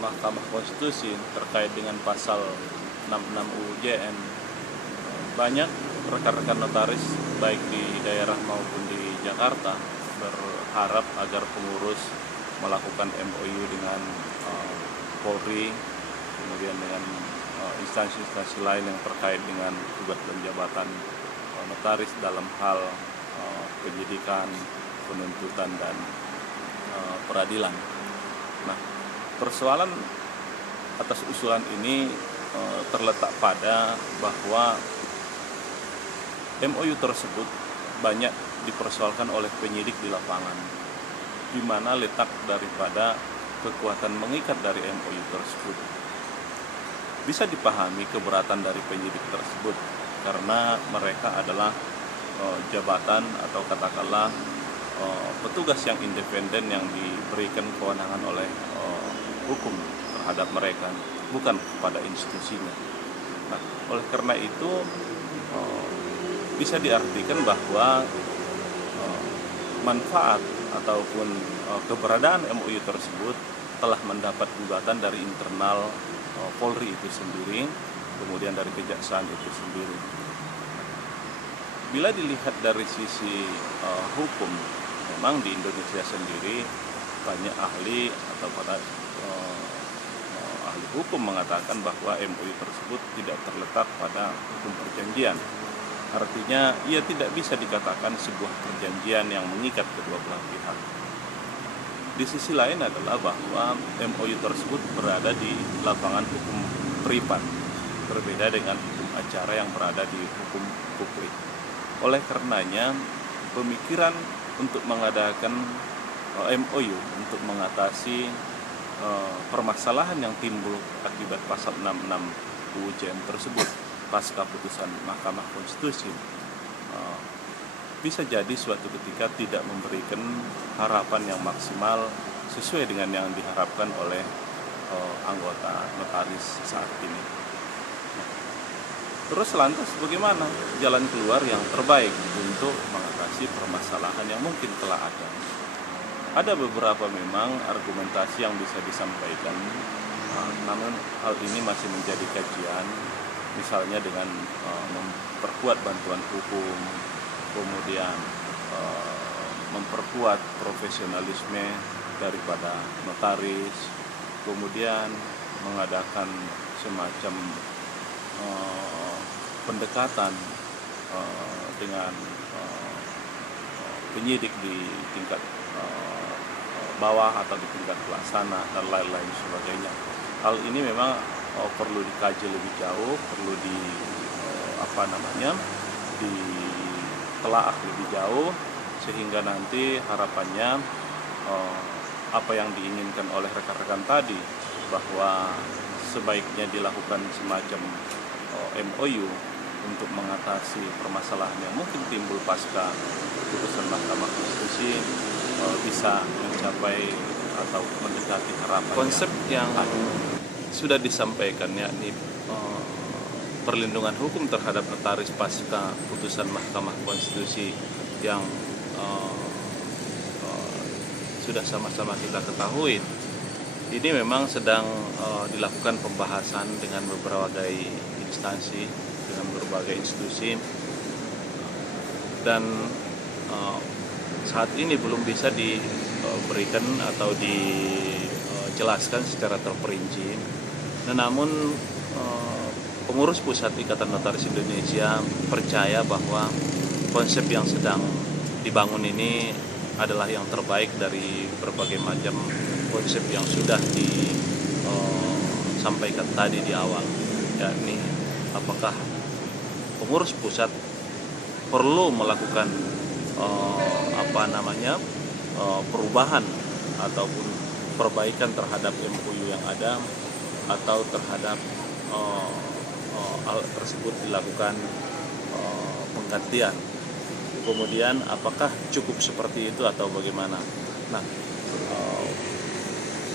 Mahkamah Konstitusi terkait dengan pasal 66 UU JN, banyak rekan-rekan notaris baik di daerah maupun di Jakarta berharap agar pengurus melakukan MOU dengan Polri, kemudian dengan instansi-instansi lain yang terkait dengan tugas dan jabatan notaris dalam hal penyidikan, penuntutan, dan peradilan. Nah, persoalan atas usulan ini terletak pada bahwa MOU tersebut banyak dipersoalkan oleh penyidik di lapangan, di mana letak daripada kekuatan mengikat dari MOU tersebut. Bisa dipahami keberatan dari penyidik tersebut karena mereka adalah jabatan atau katakanlah petugas yang independen yang diberikan kewenangan oleh hukum terhadap mereka, bukan kepada institusinya. Nah, oleh karena itu bisa diartikan bahwa manfaat ataupun keberadaan MOU tersebut telah mendapat gugatan dari internal Polri itu sendiri, kemudian dari kejaksaan itu sendiri. Bila dilihat dari sisi hukum, memang di Indonesia sendiri banyak ahli atau para ahli hukum mengatakan bahwa MOU tersebut tidak terletak pada hukum perjanjian. Artinya ia tidak bisa dikatakan sebuah perjanjian yang mengikat kedua belah pihak. Di sisi lain adalah bahwa MOU tersebut berada di lapangan hukum privat, berbeda dengan hukum acara yang berada di hukum publik. Oleh karenanya, pemikiran untuk mengadakan MOU untuk mengatasi permasalahan yang timbul akibat pasal 66 UU JN tersebut pasca putusan Mahkamah Konstitusi bisa jadi suatu ketika tidak memberikan harapan yang maksimal sesuai dengan yang diharapkan oleh anggota notaris saat ini. Terus lantas bagaimana jalan keluar yang terbaik untuk mengatasi permasalahan yang mungkin telah ada? Ada beberapa memang argumentasi yang bisa disampaikan, namun hal ini masih menjadi kajian, misalnya dengan memperkuat bantuan hukum, kemudian memperkuat profesionalisme daripada notaris, kemudian mengadakan semacam pendekatan dengan penyidik di tingkat bawah atau di tingkat pelaksana dan lain-lain sebagainya. Hal ini memang perlu dikaji lebih jauh, perlu ditelaah lebih jauh, sehingga nanti harapannya apa yang diinginkan oleh rekan-rekan tadi, bahwa sebaiknya dilakukan semacam MOU untuk mengatasi permasalahan yang mungkin timbul pasca putusan Mahkamah Konstitusi, bisa mencapai atau mendekati harapan. Konsep yang sudah disampaikan, yakni perlindungan hukum terhadap notaris pasca putusan Mahkamah Konstitusi yang sudah sama-sama kita ketahui, ini memang sedang dilakukan pembahasan dengan berbagai instansi, dengan berbagai institusi, dan saat ini belum bisa diberikan atau dijelaskan secara terperinci. Namun pengurus Pusat Ikatan Notaris Indonesia percaya bahwa konsep yang sedang dibangun ini adalah yang terbaik dari berbagai macam konsep yang sudah disampaikan tadi di awal, yakni apakah pengurus pusat perlu melakukan perubahan ataupun perbaikan terhadap MOU yang ada, atau terhadap hal tersebut dilakukan penggantian. Kemudian apakah cukup seperti itu atau bagaimana? Nah,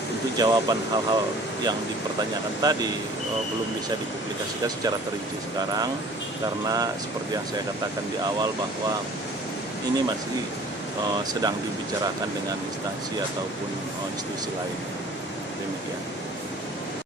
untuk jawaban hal-hal yang dipertanyakan tadi belum bisa dipublikasikan secara terinci sekarang, karena seperti yang saya katakan di awal bahwa ini masih sedang dibicarakan dengan instansi ataupun institusi lain. Demikian.